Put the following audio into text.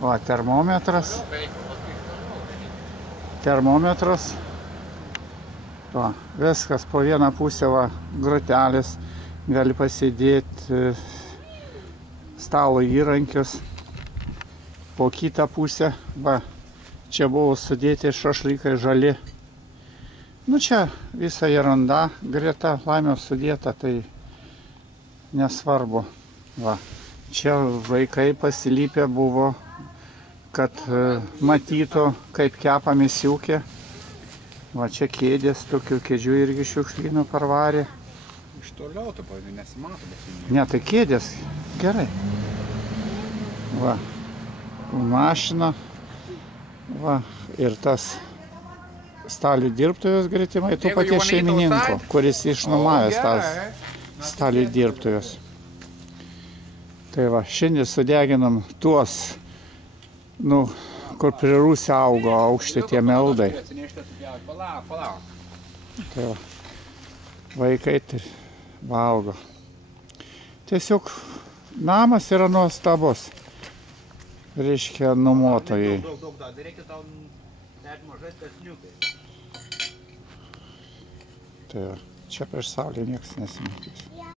Va, termometras. Termometras. Va, viskas po vieną pusę, va, grotelis. Gali pasidėti stalo įrankius. Po kitą pusę, va, čia buvo sudėti šašlykai žali. Nu čia visa jeranda greta laimio sudėta, tai nesvarbu. Va. Čia vaikai pasilypę buvo, kad matytų, kaip kepa mėsiukė. Va čia kėdės, tokių kėdžių irgi šiukšlynų parvarė. Iš toliau, tai nesimato, bet... Ne, tai kėdės, gerai. Va, mašina. Va, ir tas stalių dirbtuvės gretimai, to paties šeimininko, kuris išnuomavęs tas stalių dirbtuvės. Tai va, šiandien sudeginam tuos, nu, kur prie Rūsio augo aukšti tie meldai. Tai va, vaikai valgo. Tiesiog namas yra nuostabus. Reiškia, nuomotojai. Tai va, čia prieš saulę niekas nesimatys.